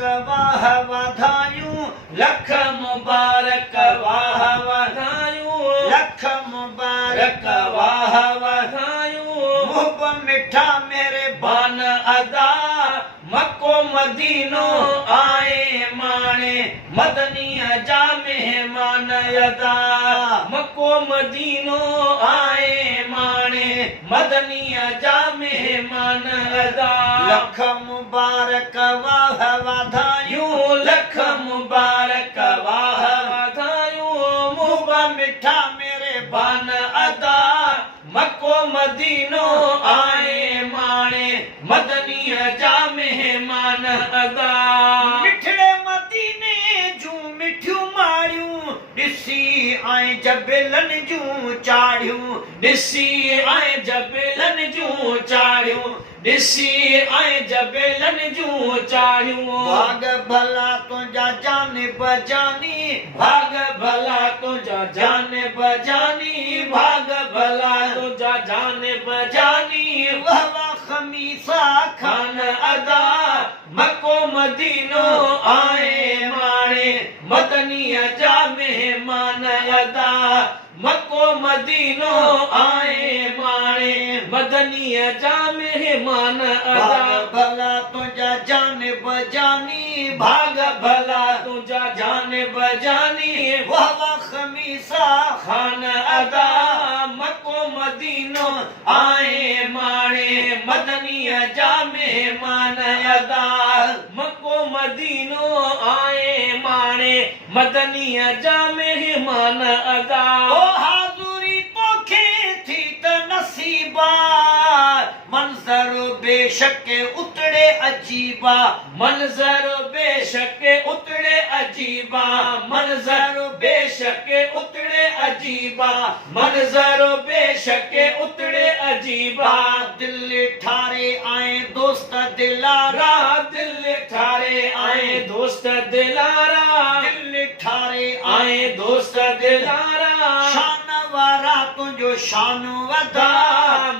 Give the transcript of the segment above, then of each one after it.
वाह वाधायूं लख मुबारक वाह वाधायूं लख मुबारक वाह वाधायूं मुहब मिठा मेरे बान अदा मक्को मदीनो आए माणे मदनीअ जा मेहमान अदा मक्को मदीनो आए माणे मदनीअ जा मेहमान अदा लख मुबारक वाह वाधायूं लख मुबारक वाह वाधायूं मुहब मिठा मेरे बान अदा मक्को मदीनो आए माणे मदनीअ जा मेहमान अदा मिठड़े मदीने जूं मिठियूं माड़ियूं ॾिसी ऐं जबेलनि जूं चाढ़ियूं ॾिसी ऐं जबेलनि जूं चाढ़ियूं ॾिसी ऐं जबेलनि जूं चाढ़ियूं भाग भला तुंहिंजा जान बजानी भाग भला तुंहिंजा जान बजानी भाग भला तुंहिंजा जान बजानी वाह वाह खमीसा खान अदा मक्को मदीनो आए माणे मदनीअ जा मेहमान अदा मक्को मदीनो आए माणे मदनीअ जा मेहमान अदा भला तुंहिंजा जान बजानी भाग भला तुंहिंजा जान बजानी वाह वाह खमीसा खान अदा मक्को मदीनो आए माणे मदनीअ जा मेहमान अदा मक्को मदीनो आए माणे मदनीअ जा मेहमान अदा हाज़ुरी तोखे थी त नसीबा मंज़र बेशक उतड़े अजीबा मंज़र बेशक उतड़े अजीबा मंज़र बेशक उतड़े अजीबा मंज़र बेशक उतड़े अजीबा दिल ठारे आए दोस्त दिलारा दिल ठारे आए दोस्त दिलारा दिल ठारे आए दोस्त दिलारा शान वारा तुंहिंजो शान वधा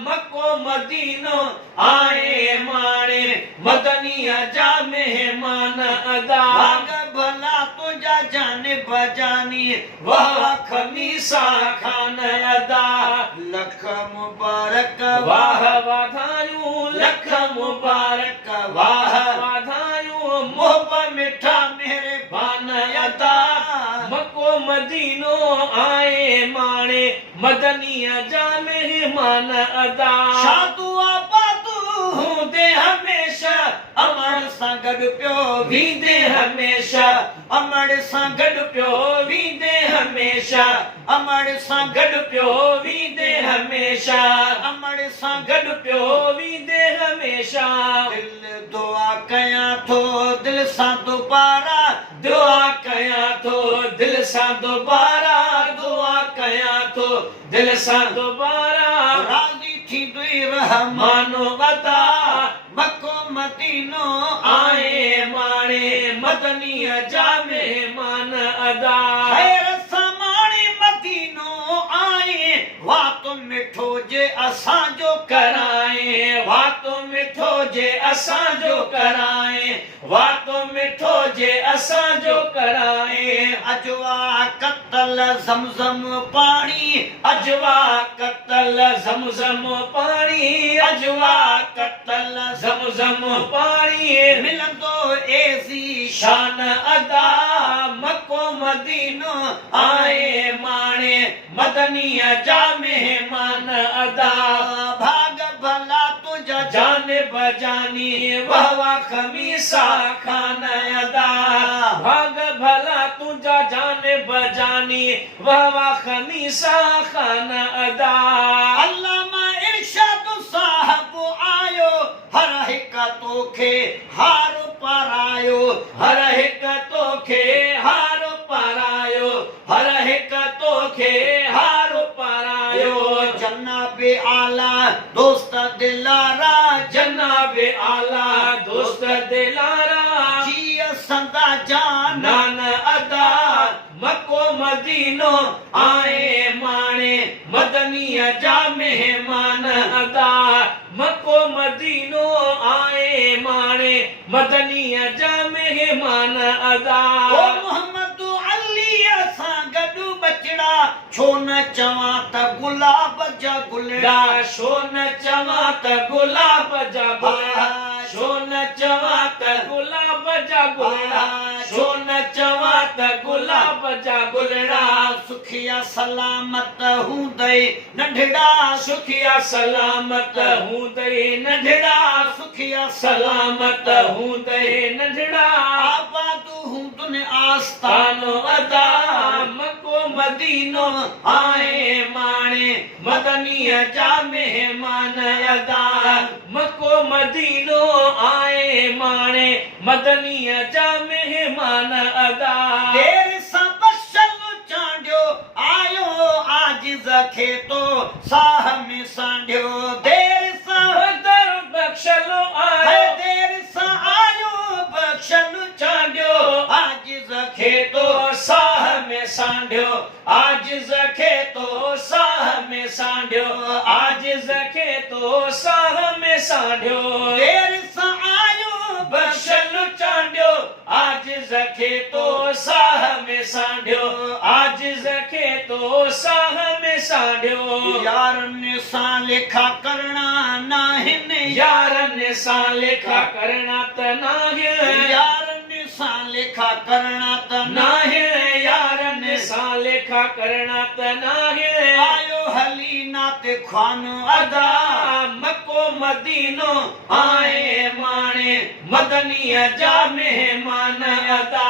मक्को मदीनो आए माणे मदनीअ जा मेहमान अदा भाग भला तुंहिंजा जान बजानी वाह खमीसा खान अदा लख मुबारक वाह वाधायूं लख मुबारक वाह वाधायूं मुहब मिठा मेरे बान अदा मक्को मदीनो आए माणे मदनीअ जा मेहमान अदा शादू आबादू हूंदे हमेशा अमर सां गॾु पियो वींदे हमेशा अमर सां गॾु पियो वींदे हमेशा अमर सां गॾु पियो वींदे हमेशा अमर सां गॾु पियो वींदे हमेशा दिल दुआ कयां थो दिल सां दुबारा दुआ कयां थो दिल सां दुबारा दुआ कयां थो दिल सां दुबारा राज़ी थींदुई रहमानो वदा मक्को मदीनो आए माणे मदनीअ जा मेहमान अदा ख़ैर सां माणे मदीनो आए वात मिठो जे असांजो कराए वात मिठो जे असांजो कराए वात मिठो जे असांजो कराए अजवा कतल ज़मज़म पाणी अजवा कतल ज़मज़म पाणी अजवा कतल ज़मज़म पाणी मिलंदो ऐसी शान अदा मक्को मदीनो आए माणे मदनीअ जा मेहमान अदा भाग भला तुंहिंजा जान बजानी वाह वाह खमीसा खान अदा भाग भला तुंहिंजा जान बजानी वाह वाह खमीसा खान अदा अल्लामा इरशाद साहब आयो हर हिक तोखे हार पारायो हर हिक तोखे हार पारायो हर हिक तोखे हार पारायो जनाबे आला दोस्त दिलारा जनाबे आला दोस्त दिलारा जी संदा जान अदा मक्को मदीनो आए माणे मदनीअ जा मेहमान अदा मक्को मदीनो आए माणे मदनीअ जा मेहमान अदा ओ मोहम्मद अली असां गॾु बचड़ा छो न चवां त गुलाब जा गुलड़ा छो न चवां त गुलाब जा गुलड़ा छो न चवां त गुलाब जा गुलड़ा छो न चवां त गुलाब जा गुलड़ा सुखिया सलामत हूंदई नंढड़ा सुखिया सलामत हूंदई नंढड़ा सुखिया सलामत हूंदई नंढड़ा आबाद हूंदुनि आस्थानो अदा मको मदीनो आए माणे मदनीअ जा मेहमान अदा मको मदीनो आए माणे मदनीअ जा मेहमान अदा तेरे सां बख्शल चांडियो आयो आजिज़ खे तो साह में सांडियो देर सां बदर बख्शलो आयो देर सां आयो बख्शल चांडियो आजिज़ खे तो साह में सांडियो आजिज़ खे तो साह में सांडियो आजिज़ खे तो साह में सांडियो देर सां आयो बख्शल चांडियो आजिज़ खे तो साह में सांडियो आजिज़ खे तो साह में सांडियो यारनि सां लेखा करणा नाहिनि यारनि सां लेखा करणा त नाहे यारनि सां लेखा करणा त नाहे यारनि सां लेखा करणा त नाहे आयो हली नाते ख्वान अदा मको मदीनो आए माणे मदनीअ जा मेहमान अदा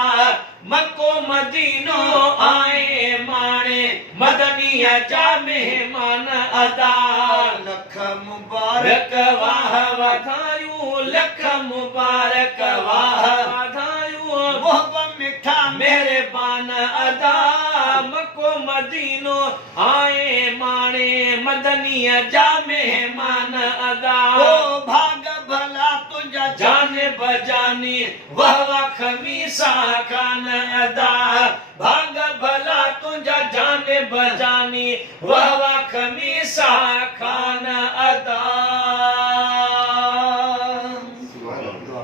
मको मदीनो आए माणे मदनीअ जा मेहमान अदा लख मुबारक लख वाह वधायूं लख मुबारक वाह वधायूं मोहब्बत मिठा मेहरबान अदा मको मदीनो आए माणे मदनीअ जा मेहमान अदा ओ भाग भला तुझा जाने बजानी वाह वाह खमीसा खान अदा भाग भला तुझा जाने बजानी वाह वाह खमीसा खान अदा